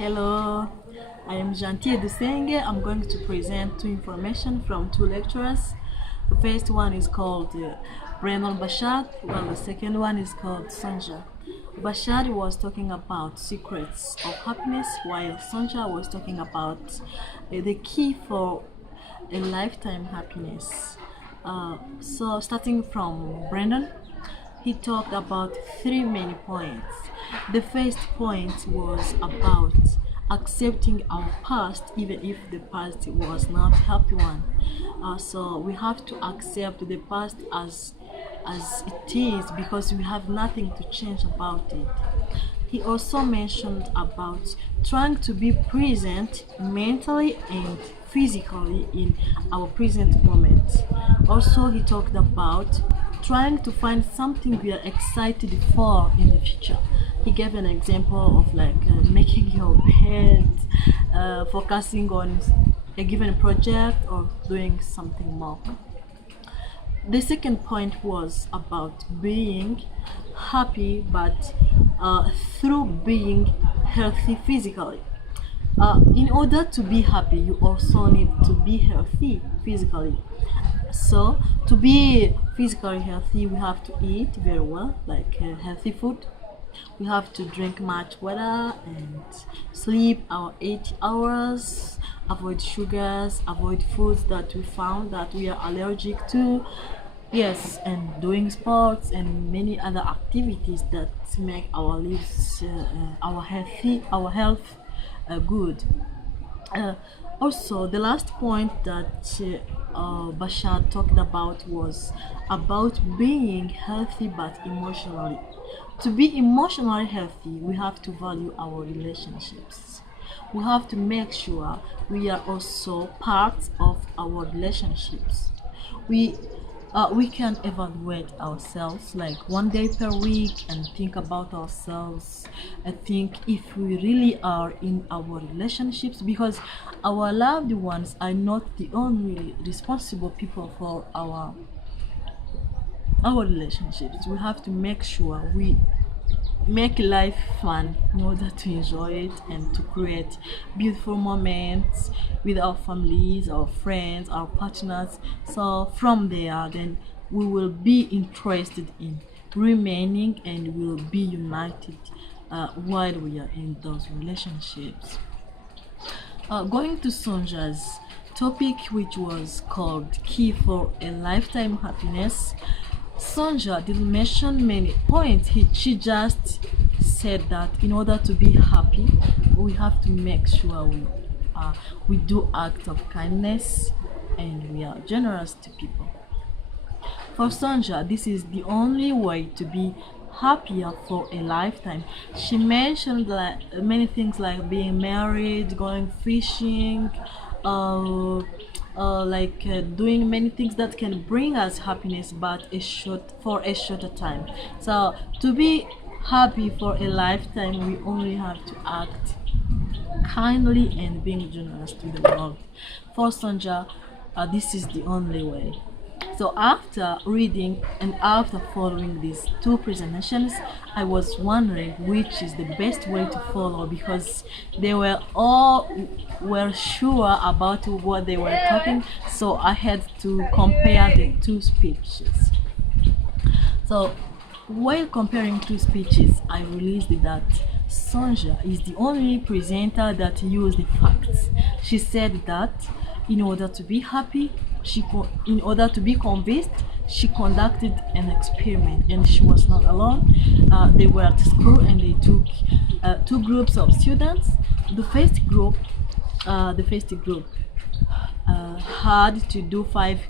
Hello, I am Gentille. I'm going to present two information from two lecturers. The first one is called Brennan Bashad, while the second one is called Sanja. Bashad was talking about secrets of happiness, while Sanja was talking about the key for a lifetime happiness. So starting from Brendan, he talked about three main points. The first point was about accepting our past, even if the past was not a happy one. So we have to accept the past as it is because we have nothing to change about it. He also mentioned about trying to be present mentally and physically in our present moment. Also, he talked about trying to find something we are excited for in the future. He gave an example of making your bed, focusing on a given project, or doing something more. The second point was about being happy, but through being healthy physically. In order to be happy, you also need to be healthy physically. So, to be physically healthy, we have to eat very well, healthy food. We have to drink much water and sleep our 8 hours. Avoid sugars, avoid foods that we found that we are allergic to. Yes, and doing sports and many other activities that make our lives, our health good. Uh, Also, the last point that Bashar talked about was about being healthy but emotionally. To be emotionally healthy, we have to value our relationships. We have to make sure we are also part of our relationships. We we can evaluate ourselves like 1 day per week and think about ourselves. I think if we really are in our relationships, because our loved ones are not the only responsible people for our relationships. We have to make sure we make life fun in order to enjoy it and to create beautiful moments with our families, our friends, our partners. So from there, then we will be interested in remaining and we will be united while we are in those relationships. Going to Sonja's topic, which was called Key for a Lifetime Happiness. Sonja didn't mention many points. She just said that in order to be happy, we have to make sure we do acts of kindness and we are generous to people. For Sonja, this is the only way to be happier for a lifetime. She mentioned many things like being married, going fishing, doing many things that can bring us happiness, but for a shorter time. So to be happy for a lifetime, we only have to act kindly and being generous to the world. For Sonja, this is the only way. So after reading and after following these two presentations, I was wondering which is the best way to follow because they were sure about what they were talking. So I had to compare the two speeches. So while comparing two speeches, I realized that Sonja is the only presenter that used the facts. She said that in order to be happy, in order to be convinced, she conducted an experiment, and she was not alone. They were at school, and they took two groups of students. The first group, had to do five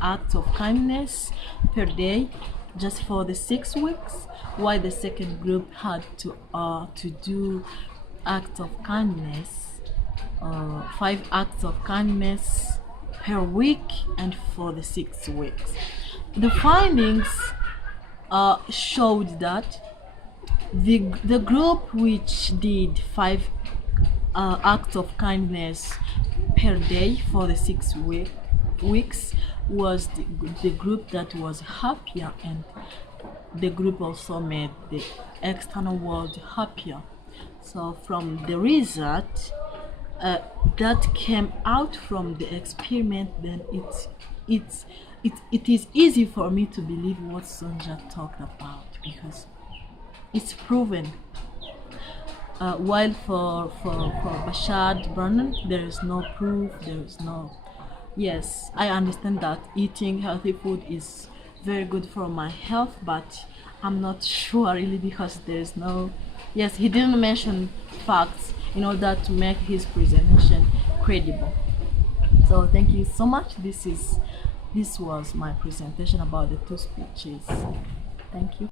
acts of kindness per day, just for the 6 weeks, while the second group had to do acts of kindness, 5 acts of kindness per week and for the 6 weeks. The findings showed that the group which did 5 acts of kindness per day for the 6 weeks was the group that was happier, and the group also made the external world happier. So from the result that came out from the experiment, then it is easy for me to believe what Sonja talked about, because it's proven. While for Bashad Brennan, there is no proof, there is no. Yes, I understand that eating healthy food is very good for my health, but I'm not sure really, because there is no. Yes, he didn't mention facts in order to make his presentation credible. So thank you so much. This was my presentation about the two speeches. Thank you.